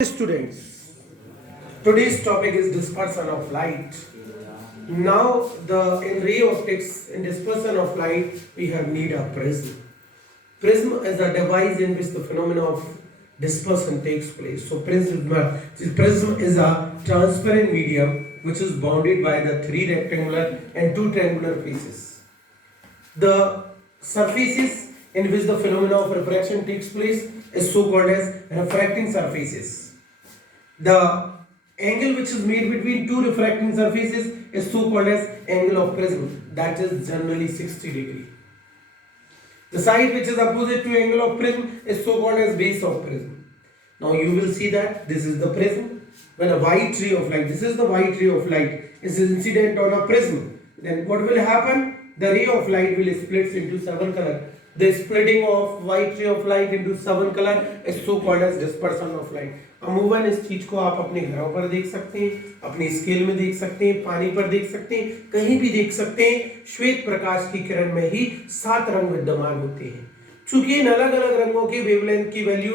Students, today's topic is dispersion of light. Now, in ray optics, in dispersion of light, we have need a prism. Prism is a device in which the phenomena of dispersion takes place. So, prism is a transparent medium which is bounded by the three rectangular and two triangular faces. The surfaces in which the phenomena of refraction takes place is so called as refracting surfaces. The angle which is made between two refracting surfaces is so called as angle of prism, that is generally 60 degree. The side which is opposite to angle of prism is so called as base of prism. Now you will see that this is the prism. When a white ray of light, this is the white ray of light, is incident on a prism, then what will happen? The ray of light will split into seven colors. The splitting of white ray of light into seven color is so called as dispersion of light. अमूमन इस चीज को आप अपने घरों पर देख सकते हैं, अपनी स्केल में देख सकते हैं, पानी पर देख सकते हैं, कहीं भी देख सकते हैं। श्वेत प्रकाश की किरण में ही 7 रंग विद्यमान होते हैं। चूंकि इन अलग अलग रंगों के वेवलेंथ की वैल्यू,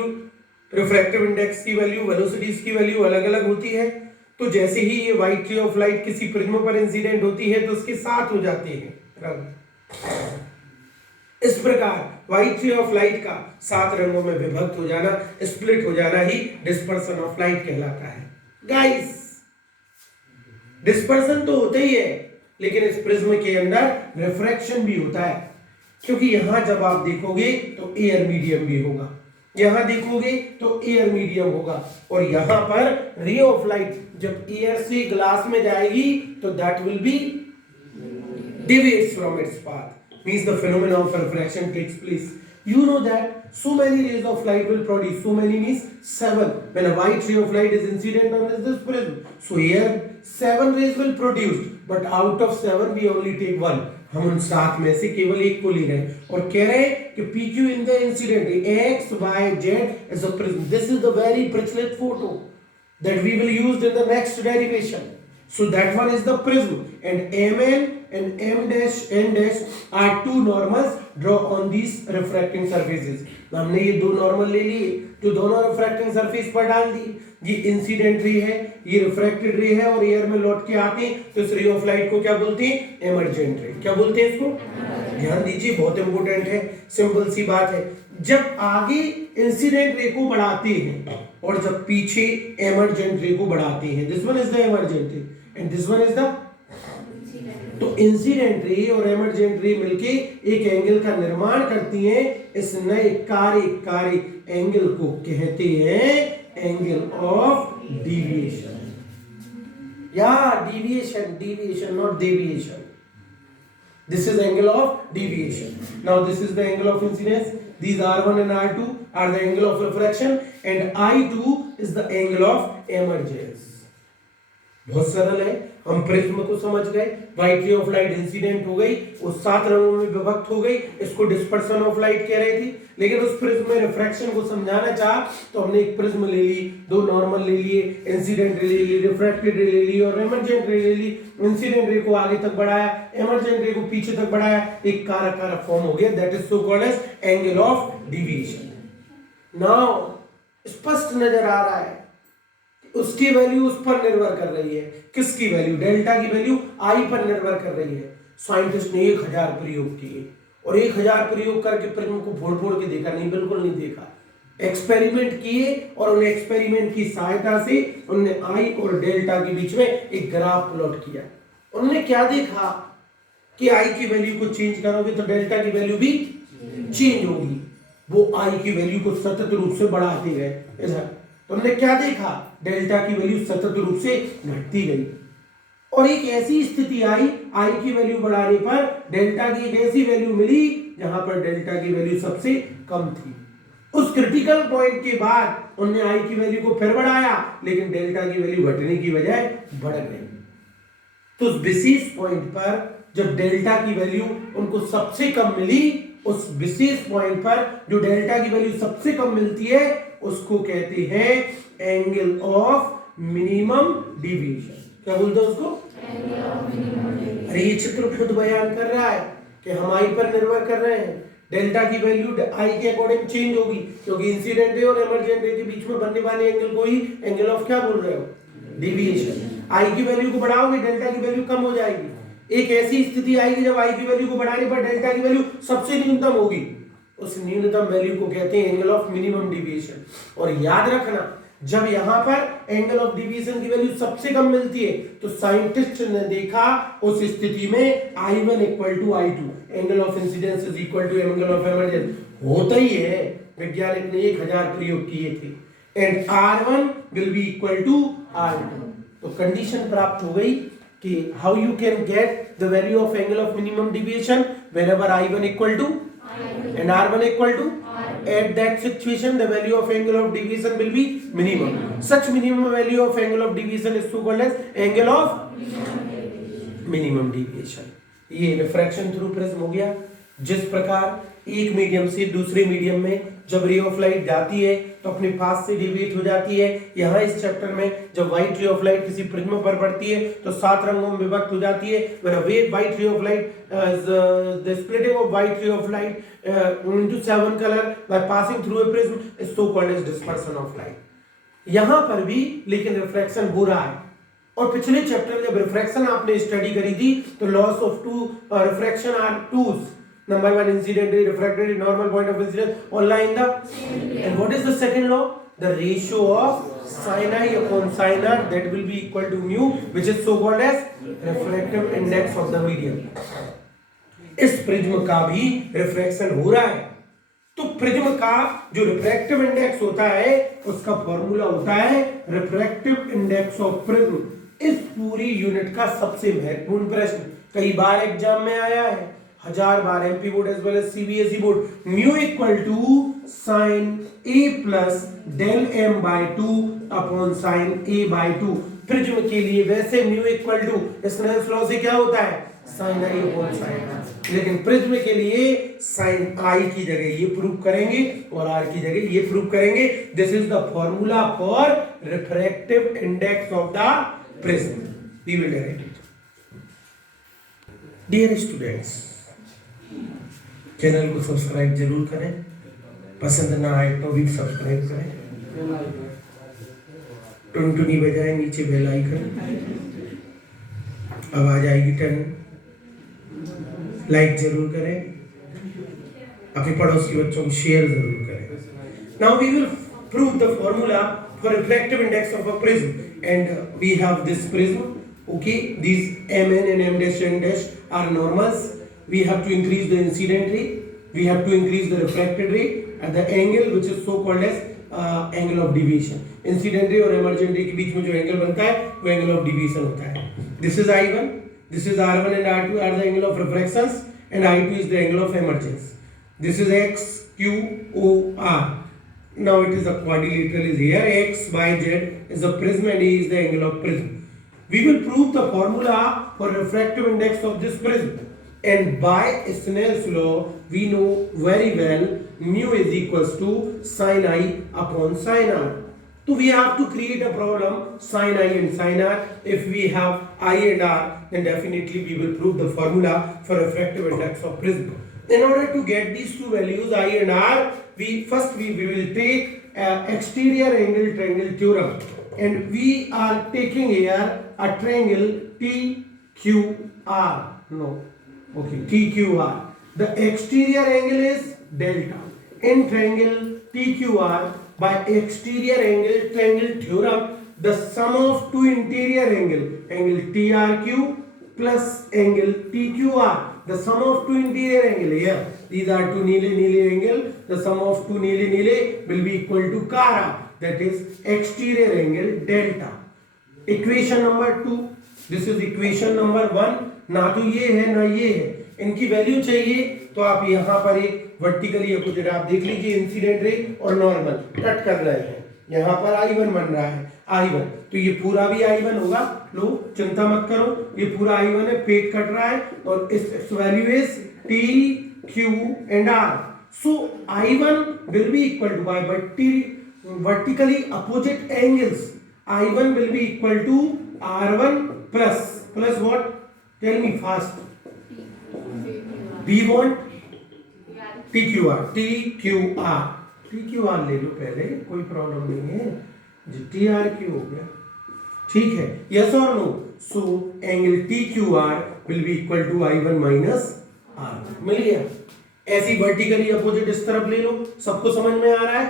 रिफ्रैक्टिव इंडेक्स की वैल्यू, वेलोसिटीज की वैल्यू अलग अलग होती है, तो जैसे ही ये व्हाइट रे ऑफ लाइट किसी प्रिज्म पर इंसिडेंट होती है तो उसके 7 हो जाते हैं रंग। इस प्रकार व्हाइट रे ऑफ लाइट का 7 रंगों में विभक्त हो जाना, स्प्लिट हो जाना ही डिस्पर्शन ऑफ लाइट कहलाता है। गाइस, डिस्पर्शन तो होता ही है, लेकिन इस प्रिज्म के अंदर रिफ्रैक्शन भी होता है, क्योंकि यहां जब आप देखोगे तो एयर मीडियम भी होगा, यहां देखोगे तो एयर मीडियम होगा, और यहां पर रे ऑफ लाइट जब एयर से ग्लास में जाएगी तो that will be deviates from its path. Means the phenomena of refraction takes place. You know that so many rays of light will produce. So many means 7. When a white ray of light is incident on this prism, so here 7 rays will produce, but out of 7 we only take 1. हम उन 7 में से केवल एक को ले रहे हैं और कह रहे हैं कि PQ in the incident X, Y, Z is a prism. This is the very Prichlet photo that we will use in the next derivation. So that one is the prism, and Mn and M dash N dash are two normals draw on these refracting surfaces. हमने ये दो normal ले लिए, जो दोनों refracting surface पर डाल दी। ये इंसिडेंट रे है, ये रिफ्रैक्टेड रे है, और एयर में लौट के आते हैं, तो इस रे ऑफ लाइट को क्या बोलते हैं? एमर्जेंट रे। क्या बोलते हैं इसको? ध्यान दीजिए, बहुत इंपॉर्टेंट है, सिंपल सी बात है। जब आगे इंसिडेंट रे को बढ़ाते हैं और जब पीछे एमर्जेंट रे को बढ़ाते हैं, this one is the emergent ray and this one is the, तो इंसिडेंट रे और एमर्जेंट रे मिलके एक एंगल का निर्माण करती हैं। इस नए कार्य एंगल को कहते हैं एंगल ऑफ डिविएशन, या deviation not deviation. This is angle of deviation. Now this is the angle of incidence. These R1 and R2 are the angle of refraction, and I2 is the angle of emergence. बहुत सरल है, हम prism को समझ गए, white ray of light incident हो गई, उस 7 रंगों में विभक्त हो गई, इसको डिस्पर्शन ऑफ लाइट कह रही थी। लेकिन उस प्रिज्म में रिफ्रैक्शन को समझाना चाहा तो हमने एक प्रिज्म ले ली, दो नॉर्मल ले लिए, इंसिडेंट रे ले ली, रिफ्रैक्टेड रे ले ली और एमर्जेंट रे ले ली। इंसिडेंट रे को आगे तक बढ़ाया, एमर्जेंट रे को पीछे तक बढ़ाया, एक कारक फॉर्म हो गया, that is so called as angle of deviation. Now स्पष्ट नजर आ रहा है, उसकी वैल्यू उस पर निर्भर कर रही है। किसकी वैल्यू? डेल्टा की वैल्यू आई पर निर्भर कर रही है। साइंटिस्ट ने 1000 प्रयोग किए और 1000 प्रयोग करके प्रिज्म को फोड़ के देखा? नहीं, बिल्कुल नहीं देखा। एक्सपेरिमेंट किए और उन एक्सपेरिमेंट की सहायता से उन्होंने आई और डेल्टा के बीच में एक ग्राफ प्लॉट किया। उन्होंने क्या देखा कि आई की वैल्यू को चेंज करोगे तो डेल्टा की वैल्यू भी चेंज होगी। वो आई की वैल्यू को सतत रूप से बढ़ाते गए। इधर तो हमने क्या देखा? डेल्टा की वैल्यू सतत रूप से घटती गई, और एक ऐसी स्थिति आई, आई की वैल्यू बढ़ाने पर डेल्टा की एक ऐसी वैल्यू मिली जहां पर डेल्टा की वैल्यू सबसे कम थी। उस क्रिटिकल पॉइंट के बाद उन्होंने आई की वैल्यू को फिर बढ़ाया, लेकिन डेल्टा की वैल्यू घटने की बजाय बढ़ गई। तो उस विशेष पॉइंट पर जब डेल्टा की वैल्यू उनको सबसे कम मिली, उस विशेष पॉइंट पर जो डेल्टा की वैल्यू सबसे कम मिलती है उसको कहते हैं एंगल ऑफ मिनिमम डिविएशन। क्या बोलते हैं उसको? अरे ये चित्र खुद बयान कर रहा है कि हम आई पर निर्भर कर रहे हैं, डेल्टा की वैल्यू आई के अकॉर्डिंग चेंज होगी, क्योंकि इंसिडेंट रे और इमरजेंट रे के बीच में बनने वाले एंगल को ही एंगल ऑफ क्या बोल रहे हो, डिविएशन। आई की वैल्यू को बढ़ाओगे डेल्टा की वैल्यू कम हो जाएगी। एक ऐसी स्थिति आएगी जब आई की वैल्यू को बढ़ाने पर डेल्टा की वैल्यू सबसे न्यूनतम होगी, उस न्यूनतम वैल्यू को कहते हैं एंगल ऑफ मिनिमम डिविएशन। और याद रखना, जब यहां पर एंगल ऑफ डिविएशन की वैल्यू सबसे कम मिलती है तो साइंटिस्ट ने देखा उस स्थिति में I1 equal to I2, angle of incidence is equal to angle of emergence होता ही है। वैज्ञानिक ने 1000 प्रयोग किए थे। And R1 will be equal to R2। तो कंडीशन प्राप्त हो गई कि how you can get the value of angle of minimum deviation whenever I1 equal to and R1 equal to, at that situation the value of angle of deviation will be minimum. Such minimum value of angle of deviation is so called as angle of minimum deviation. ये refraction through prism हो गया। जिस प्रकार एक medium से दूसरे medium में जब रे ऑफ लाइट जाती है तो अपने पास से डेविएट हो जाती है। यहाँ इस चैप्टर में जब व्हाइट रे ऑफ लाइट किसी प्रिज्म पर पड़ती है तो 7 रंगों में विभक्त हो जाती है। When a white ray of light, the splitting of white ray of light into 7 color by passing through a prism is so called as dispersion of light. यहाँ पर भी लेकिन रिफ्रैक्शन हो रहा है। और पिछले चैप्टर में जब रिफ्रैक्शन आपने स्टडी करी थी तो laws of two refraction are twos. Number 1 incident ray, refracted ray, normal point of incidence, all lie in the and what is the second law? The ratio of sin I upon sin R, that will be equal to mu, which is so called as refractive index of the medium. इस prism का भी refraction हो रहा है तो prism का जो refractive index होता है उसका फॉर्मूला होता है रिफ्रैक्टिव इंडेक्स ऑफ प्रिज्म। इस पूरी यूनिट का सबसे महत्वपूर्ण प्रश्न कई बार एग्जाम में आया है, 1000 बार MP board as well as CBSE board. Mu equal to sine A plus del M by 2 upon sine A by 2। Prism के लिए वैसे mu equal to Snell's law से क्या होता है, साइन आई अपॉन साइन आर, लेकिन प्रिज्म के लिए साइन आई की जगह ये प्रूव करेंगे और आर की जगह ये प्रूव करेंगे। This is the formula for refractive index of the prism. We will write it. Dear students, channel को सब्सक्राइब जरूर करें, पसंद ना आए तो भी सब्सक्राइब करें, टुनटुनी बजाएं, नीचे बेल आइकन आवाज आएगी टर्न, लाइक जरूर करें, अपने पड़ोसी बच्चों को शेयर जरूर करें। Now we will prove the formula for refractive index of a prism and we have this prism. Okay, these mn and m dash n dash are normals. We have to increase the incident ray, we have to increase the refracted ray at the angle which is so called as angle of deviation. Incident ray और emergent ray के बीच में जो angle बनता है वो angle of deviation होता है। This is I1, this is R1 and R2 are the angle of refractions and I2 is the angle of emergence. This is X, Q, O, R. Now it is a quadrilateral is here. X, Y, Z is a prism and A is the angle of prism. We will prove the formula for refractive index of this prism, and by Snell's law we know very well mu is equals to sin I upon sin R. So we have to create a problem sin I and sin R. If we have I and R, then definitely we will prove the formula for refractive index of prism. In order to get these two values I and R, we will take exterior angle triangle theorem, and we are taking here a triangle TQR. No, okay, TQR. The exterior angle is delta. In triangle TQR, by exterior angle triangle theorem, the sum of two interior angle TRQ plus angle TQR, the sum of two interior angle here, these are two nearly angle, the sum of two nearly will be equal to kara, that is exterior angle delta. Equation number 2, this is equation number 1। ना तो ये है ना ये है, इनकी value चाहिए तो आप यहाँ पर एक वर्टिकली अपोजिट आप देख लीजिए, इंसिडेंट रे और नॉर्मल कट कर रहे हैं, यहाँ पर I1 बन रहा है I1, तो ये पूरा भी I1 होगा। लो चिंता मत करो, ये पूरा I1 है, पेट कट रहा है और इस value is T, Q and R. So I1 will be equal to by vertically opposite angles, I1 will be equal to R1 plus what? Tell me fast. We want T Q are ले लो पहले, कोई problem नहीं है जी, T R Q हो गया, ठीक है, yes और no. So angle T Q R will be equal to I1 minus R1, मिल गया। ऐसी वर्टिकली अपोजिट इस तरफ ले लो, सबको समझ में आ रहा है,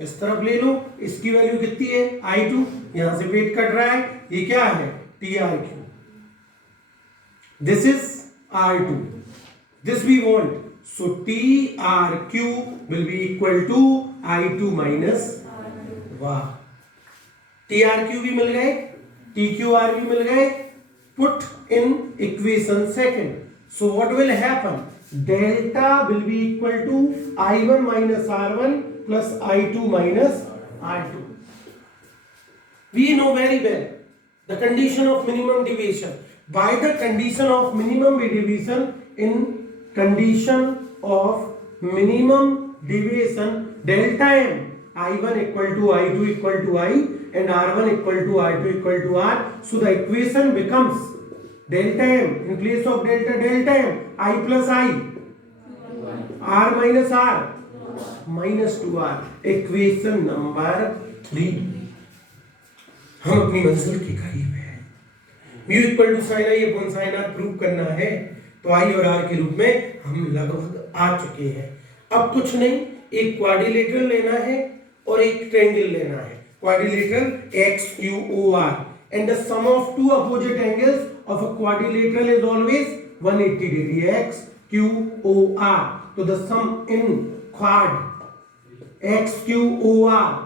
इस तरफ ले लो, इसकी वैल्यू कितनी है I2, यहां से वेट कट रहा है, ये क्या है T R Q, this is R2, this we want, so TRQ will be equal to I2 minus, वाह, TRQ भी मिल गए, TQR भी मिल गए, put in equation second, so what will happen, delta will be equal to I1 minus R1 plus I2 minus R2. We know very well the condition of minimum deviation. By the condition of minimum deviation, in condition of minimum deviation, delta m, I1 equal to I2 equal to I and R1 equal to R2 equal to R. So the equation becomes delta m, in place of delta m, I plus I, R minus R, minus 2R. Equation number 3. हम अपनी मंजिल के करीब हैं। Mu equal to sine I upon sine R prove करना है, तो आई और आर के रूप में हम लगभग आ चुके हैं। अब कुछ नहीं, एक क्वाड्रिलेटरल लेना है और एक ट्रायंगल लेना है। Quadrilateral X Q O R, and the sum of two opposite angles of a quadrilateral is always 180 degree, X Q O R. तो the sum in quad X Q O R,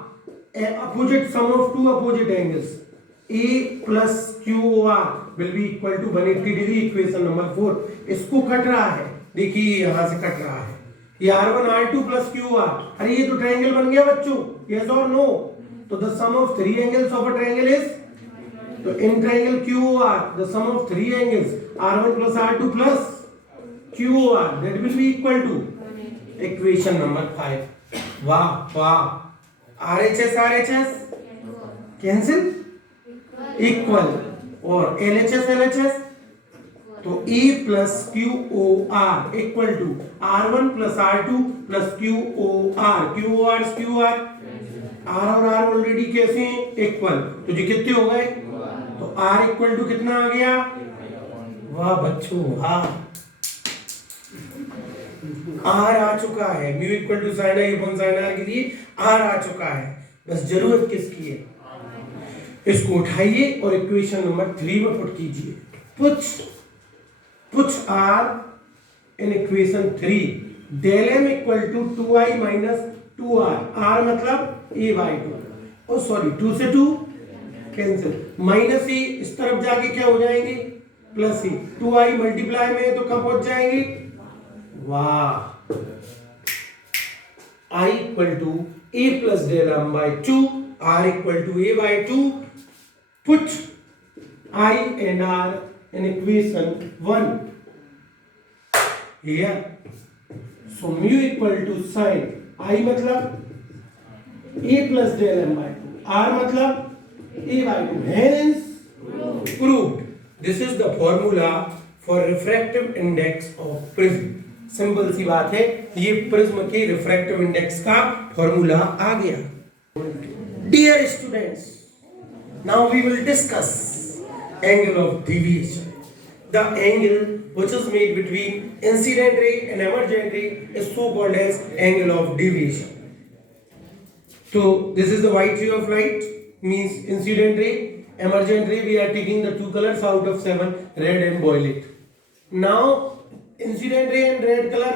opposite sum of two opposite angles A plus QOR will be equal to 180 degree, equation number 4। इसको cut रहा है, देखिए यहां से cut रहा है, ये R1 R2 plus QR, अरे ये तो ट्रायंगल बन गया बच्चों, yes or no? तो the sum of three angles of a triangle is, तो in triangle QOR the sum of three angles R1 plus R2 plus QOR that will be equal to equation number 5। वाह वाह, RHS RHS cancel, equal, और LHS LHS, तो A plus QOR equal to R1 plus R2 plus QOR, QOR QR, R और R already कैसे हैं equal, तो ये कितने हो गए, तो R इक्वल टू कितना आ गया, वाह बच्चों वाह, R आ चुका है, mu equal to sine I upon sine R के लिए R आ चुका है, बस जरूरत किसकी है, इसको उठाइए और इक्वेशन नंबर 3 में पुट कीजिए। Put R in equation 3, del m equal to 2i minus 2r, R मतलब a by 2, ओ सॉरी 2 से 2 कैंसिल, माइनस a इस तरफ जाके क्या हो जाएंगे प्लस c, 2i मल्टीप्लाई में तो कब पहुंच जाएंगे, वाह, I equal to a plus del m by 2, R equal to a by 2, put I and R in equation 1 here, so mu equal to sin I मतलब a plus del m by 2, R मतलब a by 2, hence proved। This is the formula for refractive index of prism। Simple सी बात है, ये prism के refractive index का formula आ गया। Dear students, now we will discuss angle of deviation. The angle which is made between incident ray and emergent ray is so called as angle of deviation. तो this is the white ray of light, means incident ray, emergent ray we are taking the two colors out of 7, red and violet। now incident ray and red color,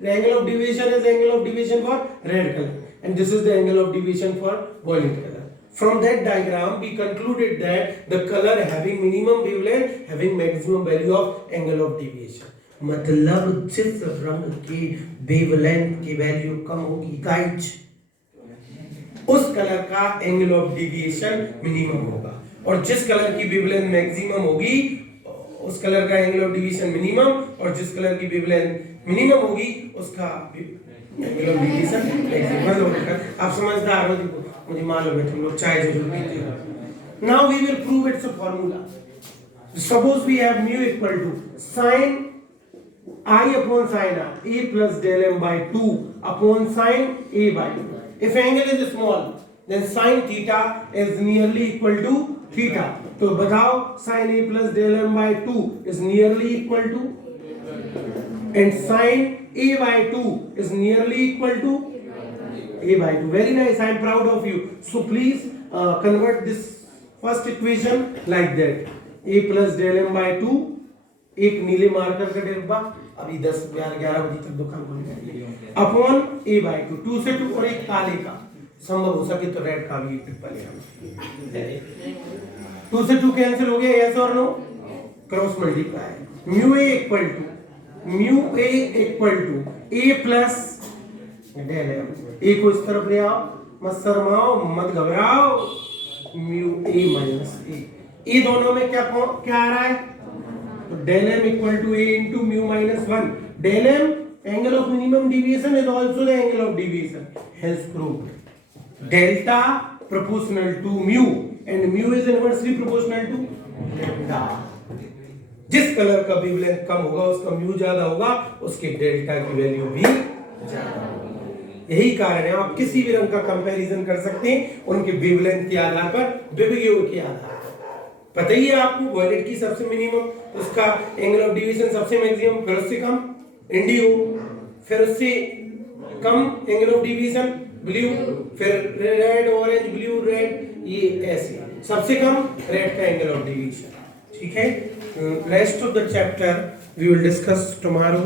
the angle of deviation is angle of deviation for red color, and this is the angle of deviation for violet color। from that diagram we concluded that the color having minimum wavelength having maximum value of angle of deviation। मतलब जिस रंग की wavelength की value कम होगी guys, उस colour का angle of deviation minimum होगा, और जिस कलर की वेवलेंथ मैक्सिमम होगी उस कलर का एंगल ऑफ डेविएशन मिनिमम, और जिस कलर की वेवलेंथ मिनिमम होगी उसका एंगल ऑफ डेविएशन मैक्सिमम होगा। आप समझदार हो, मुझे मालूम है तुम लोग चाय जरूर पीते हो। Now we will prove its a formula. Suppose we have mu equal to sin I upon sin r, a plus del m by 2 upon sin a by 2. If angle is small, then sin theta is nearly equal to theta. तो बताओ sin a plus del m by 2 is nearly equal to, and sin a by 2 is nearly equal to a by 2. Very nice. I am proud of you. So please convert this first equation like that. A plus del m by 2, एक नीले marker का डिब्बा, अभी 10 11 बजे तक दुकान खुल जाएगी, अपॉन a by 2, 2 से 2, और एक काले का, संभव हो सके तो रेड का भी एक डिब्बा ले आना। 2 से 2 कैंसिल हो गया, यस और no, cross multiply, mu a equal to a plus del m। a को इस तरफ ले आओ, मत शर्माओ, मत घबराओ, म्यू a माइनस a दोनों में क्या आ रहा है, तो del m equal to a into mu minus 1. Del m, angle of minimum deviation, is also the angle of deviation. Hence proved. Delta proportional to mu, and mu is inversely proportional to delta. जिस colour का wavelength कम होगा उसका mu ज्यादा होगा, उसके delta की value भी ज्यादा होगी। यही कारण है आप किसी भी रंग का कंपैरिजन कर सकते हैं उनके वेवलेंथ के आधार पर, विभव के आधार पर। पता ही है आपको, वॉयलेट की सबसे मिनिमम, उसका एंगल ऑफ डिवीजन सबसे मैक्सिमम, फिर उससे कम इंडिगो, फिर उससे कम एंगल ऑफ डिवीजन ब्लू, फिर रेड ऑरेंज ब्लू रेड, ये ऐसे सबसे कम रेड का एंगल ऑफ डिवीजन। ठीक है, rest of the chapter we will discuss tomorrow.